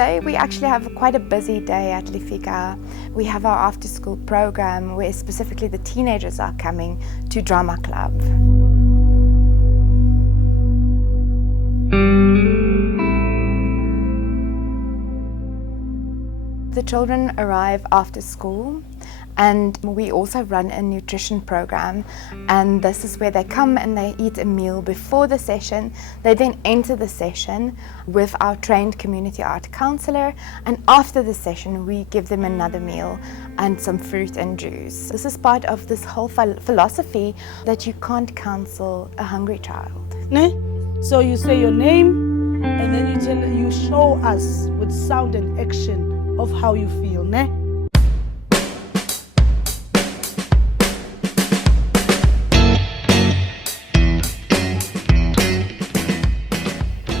today we actually have quite a busy day at Lefika. We have our after-school program where specifically the teenagers are coming to drama club. The children arrive after school, and we also run a nutrition program, and this is where they come and they eat a meal before the session. They then enter the session with our trained community art counselor, and after the session we give them another meal and some fruit and juice. This is part of this whole philosophy that you can't counsel a hungry child. So you say your name and then you show us with sound and action of how you feel, ne?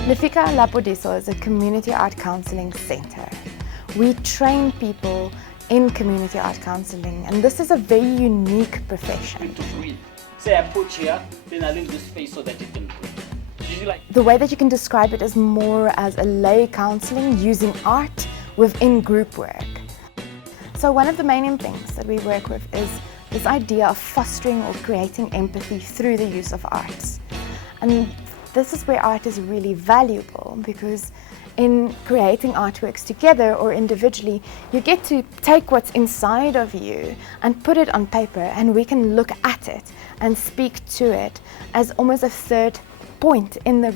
Lefika La Phodiso is a community art counselling centre. We train people in community art counselling, and this is a very unique profession. Say I put here, then I leave this space so that it can breathe. The way that you can describe it is more as a lay counselling using art within group work. So one of the main things that we work with is this idea of fostering or creating empathy through the use of arts. And this is where art is really valuable, because in creating artworks together or individually, you get to take what's inside of you and put it on paper, and we can look at it and speak to it as almost a third point in the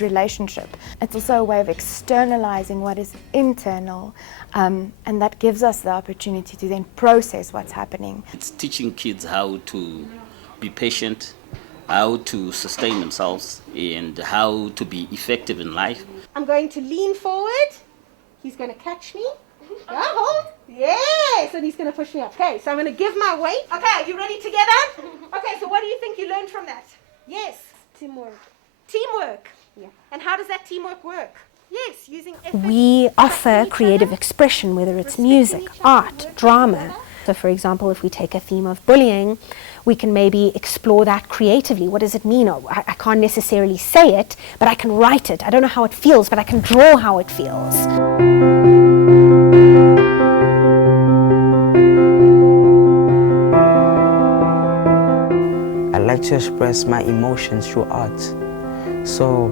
relationship. It's also a way of externalizing what is internal, and that gives us the opportunity to then process what's happening. It's teaching kids how to be patient, how to sustain themselves, and how to be effective in life. I'm going to lean forward. He's going to catch me. Hold. Yes, and he's going to push me up. Okay, so I'm going to give my weight. Okay, are you ready together? Okay, so what do you think you learned from that? Yes. Teamwork. Teamwork. Yeah. And how does that teamwork work? Yes, using effort. We offer creative expression, whether it's music, art, drama. So for example, if we take a theme of bullying, we can maybe explore that creatively. What does it mean? I can't necessarily say it, but I can write it. I don't know how it feels, but I can draw how it feels. I like to express my emotions through art. So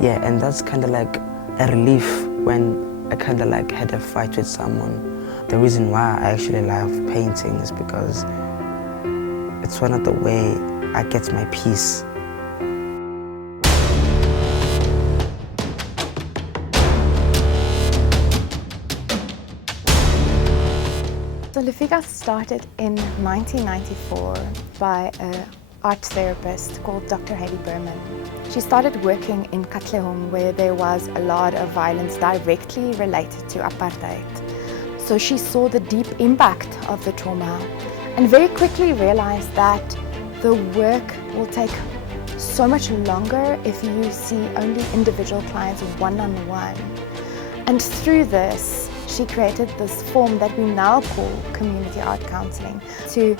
yeah, and that's kind of like a relief when I kind of like had a fight with someone. The reason why I actually love painting is because it's one of the ways I get my peace. So Lefika started in 1994 by an art therapist called Dr. Heidi Berman. She started working in Katlehong, where there was a lot of violence directly related to apartheid. So she saw the deep impact of the trauma and very quickly realized that the work will take so much longer if you see only individual clients one-on-one. And through this, she created this form that we now call community art counselling, to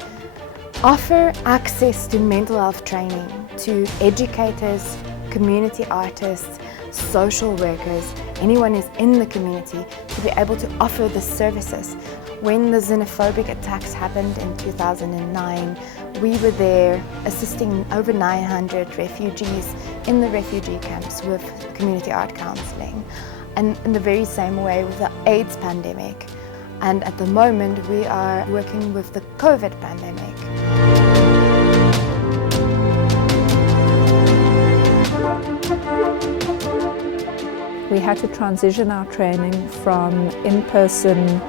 offer access to mental health training to educators, community artists, social workers, anyone who's in the community, to be able to offer the services. When the xenophobic attacks happened in 2009, we were there assisting over 900 refugees in the refugee camps with community art counselling. And in the very same way with the AIDS pandemic. And at the moment we are working with the COVID pandemic. We had to transition our training from in-person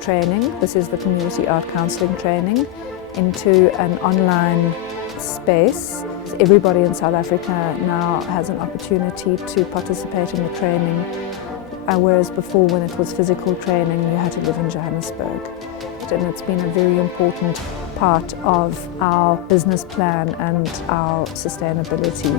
training, this is the community art counselling training, into an online space. Everybody in South Africa now has an opportunity to participate in the training, whereas before, when it was physical training, you had to live in Johannesburg. And it's been a very important part of our business plan and our sustainability.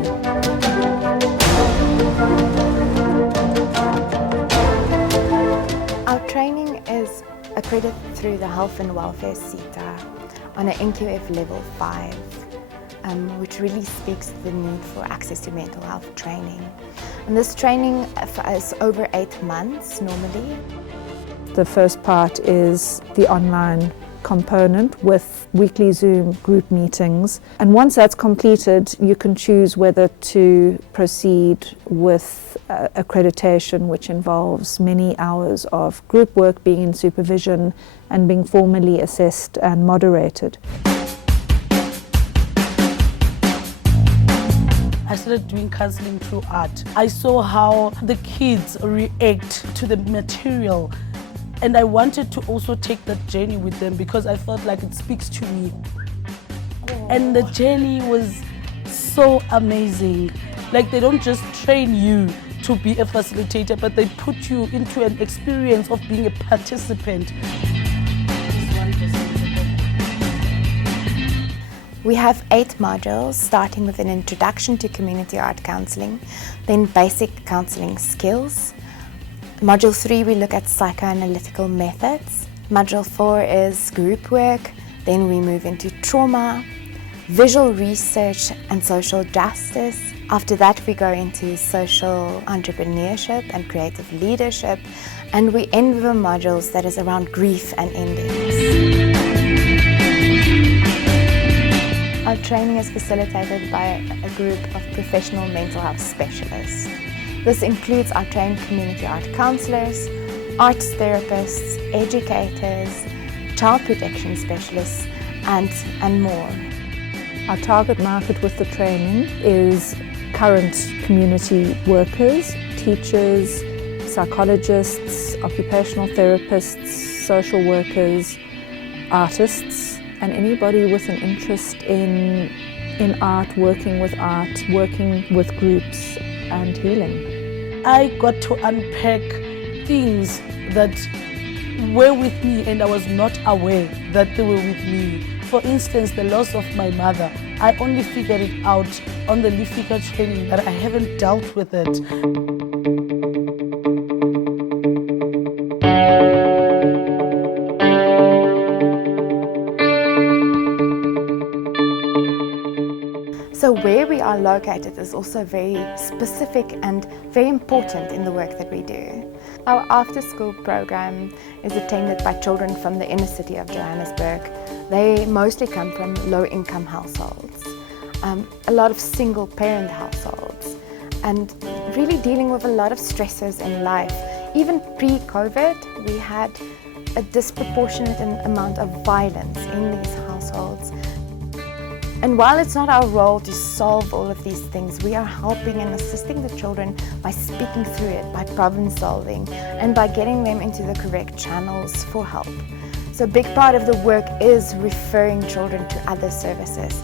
Our training is accredited through the Health and Welfare SETA on an NQF level 5. which really speaks to the need for access to mental health training. And this training is over 8 months normally. The first part is the online component with weekly Zoom group meetings. And once that's completed, you can choose whether to proceed with accreditation, which involves many hours of group work, being in supervision and being formally assessed and moderated. I started doing counseling through art. I saw how the kids react to the material, and I wanted to also take that journey with them because I felt like it speaks to me. And the journey was so amazing. Like, they don't just train you to be a facilitator, but they put you into an experience of being a participant. We have 8 modules, starting with an introduction to community art counselling, then basic counselling skills. Module 3, we look at psychoanalytical methods. Module 4 is group work, then we move into trauma, visual research and social justice. After that, we go into social entrepreneurship and creative leadership, and we end with the modules that is around grief and endings. Our training is facilitated by a group of professional mental health specialists. This includes our trained community art counsellors, arts therapists, educators, child protection specialists, and more. Our target market with the training is current community workers, teachers, psychologists, occupational therapists, social workers, artists, and anybody with an interest in art, working with groups and healing. I got to unpack things that were with me and I was not aware that they were with me. For instance, the loss of my mother. I only figured it out on the Lefika training that I haven't dealt with it. So where we are located is also very specific and very important in the work that we do. Our after-school program is attended by children from the inner city of Johannesburg. They mostly come from low-income households, a lot of single-parent households, and really dealing with a lot of stressors in life. Even pre-COVID, we had a disproportionate amount of violence in these households. And while it's not our role to solve all of these things, we are helping and assisting the children by speaking through it, by problem solving, and by getting them into the correct channels for help. So a big part of the work is referring children to other services.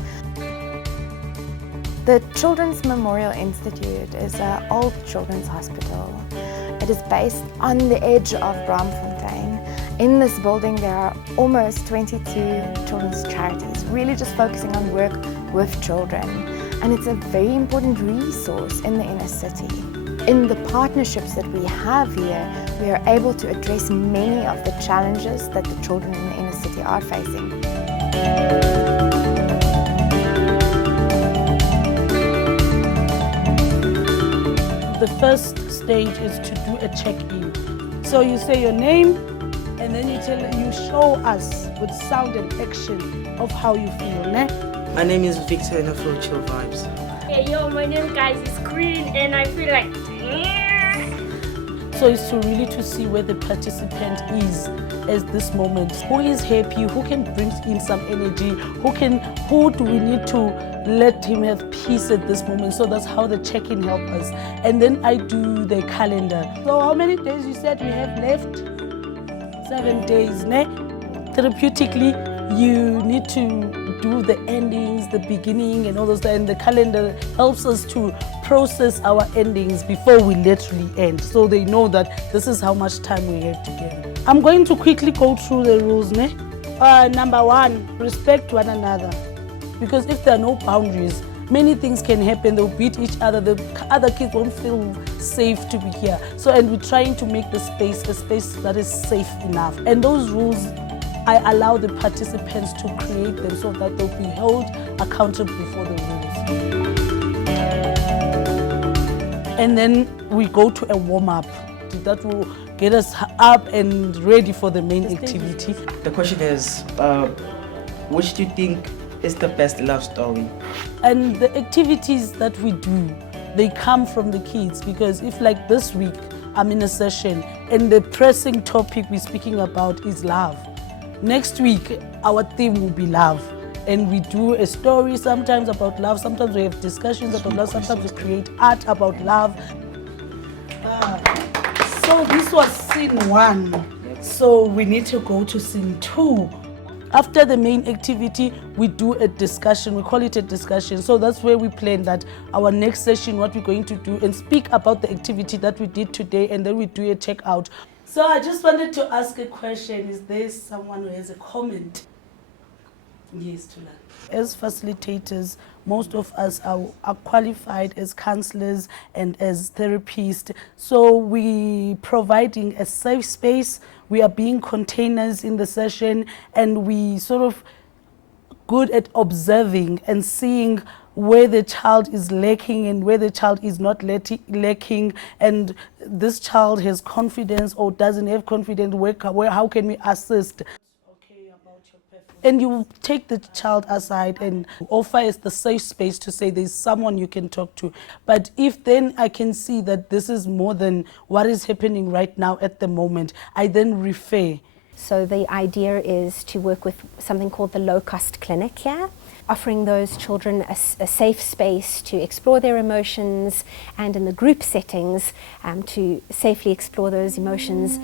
The Children's Memorial Institute is an old children's hospital. It is based on the edge of Braamfontein. In this building, there are almost 22 children's charities, really just focusing on work with children. And it's a very important resource in the inner city. In the partnerships that we have here, we are able to address many of the challenges that the children in the inner city are facing. The first stage is to do a check-in. So you say your name, and then you show us with sound and action of how you feel, ne? My name is Victor and I feel chill vibes. Hey, yo, my name guys is Green and I feel like So it's to see where the participant is at this moment. Who is happy, who can bring in some energy, who do we need to let him have peace at this moment? So that's how the check-in helps us. And then I do the calendar. So how many days you said we have left? 7 days, ne? Therapeutically, you need to do the endings, the beginning, and all those things. And the calendar helps us to process our endings before we literally end, so they know that this is how much time we have together. I'm going to quickly go through the rules, ne? Number 1, respect one another. Because if there are no boundaries, many things can happen. They'll beat each other. The other kids won't feel safe to be here. So, and we're trying to make the space a space that is safe enough. And those rules, I allow the participants to create them so that they'll be held accountable for the and then we go to a warm-up. That will get us up and ready for the main activity. The question is, which do you think is the best love story? And the activities that we do, they come from the kids, because if like this week I'm in a session and the pressing topic we're speaking about is love, next week our theme will be love, and we do a story sometimes about love, sometimes we have discussions about love, sometimes we create art about love. So this was scene 1, so we need to go to scene 2. After the main activity, we do a discussion. We call it a discussion. So that's where we plan that our next session, what we're going to do, and speak about the activity that we did today, and then we do a checkout. So I just wanted to ask a question. Is there someone who has a comment? Yes, Tula. As facilitators, most of us are qualified as counselors and as therapists. So we providing a safe space. We are being containers in the session, and we sort of good at observing and seeing where the child is lacking and where the child is not lacking, and this child has confidence or doesn't have confidence, how can we assist? And you take the child aside and offer us the safe space to say there's someone you can talk to. But if then I can see that this is more than what is happening right now at the moment, I then refer. So the idea is to work with something called the low-cost clinic here, offering those children a safe space to explore their emotions, and in the group settings to safely explore those emotions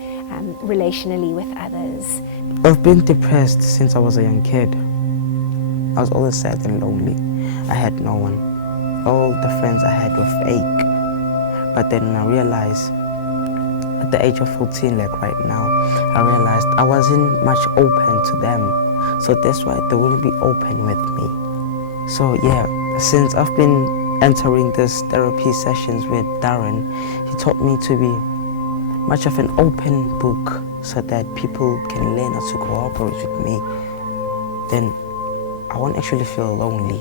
relationally with others. I've been depressed since I was a young kid. I was always sad and lonely. I had no one. All the friends I had were fake. But then I realized, at the age of 14, like right now, I realized I wasn't much open to them. So that's why they wouldn't be open with me. So yeah, since I've been entering this therapy sessions with Darren, he taught me to be much of an open book so that people can learn how to cooperate with me. Then I won't actually feel lonely.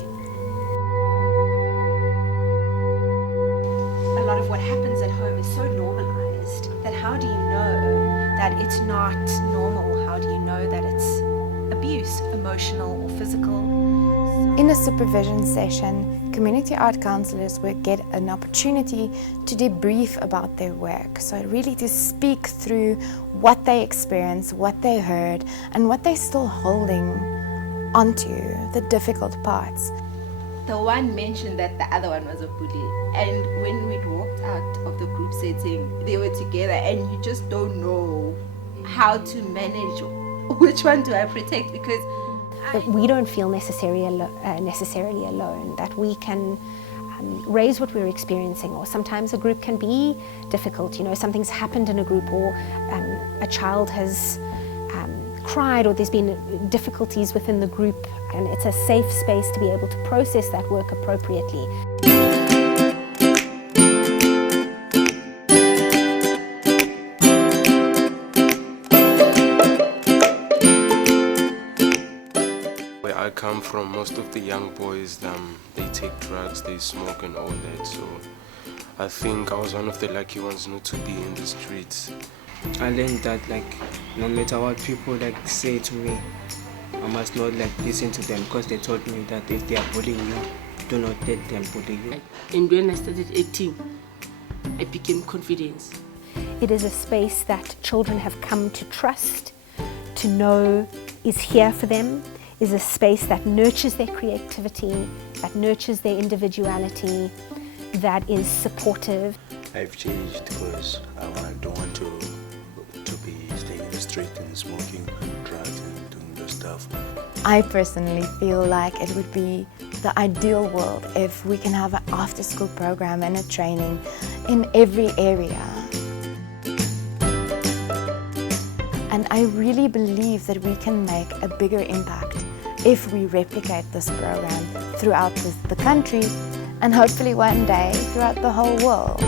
A lot of what happens at home is so normalized that how do you know that it's not normal? How do you know that it's abuse, emotional or physical? In a supervision session, community art counselors will get an opportunity to debrief about their work. So really to speak through what they experienced, what they heard, and what they're still holding onto, the difficult parts. The one mentioned that the other one was a bully, and when we walked out of the group setting, they were together, and you just don't know how to manage which one do I protect, because we don't feel necessarily alone, that we can raise what we're experiencing, or sometimes a group can be difficult. You know, something's happened in a group, or a child has cried, or there's been difficulties within the group, and it's a safe space to be able to process that work appropriately. Where I come from, most of the young boys, they take drugs, they smoke and all that, so I think I was one of the lucky ones not to be in the streets. I learned that no matter what people say to me, I must not listen to them, because they told me that if they are bullying you, do not let them bully you. And when I started acting, I became confident. It is a space that children have come to trust, to know is here for them, is a space that nurtures their creativity, that nurtures their individuality, that is supportive. I've changed because I don't want to be staying in the street and smoking drugs and doing those stuff. I personally feel like it would be the ideal world if we can have an after-school program and a training in every area. And I really believe that we can make a bigger impact if we replicate this program throughout the country, and hopefully one day throughout the whole world.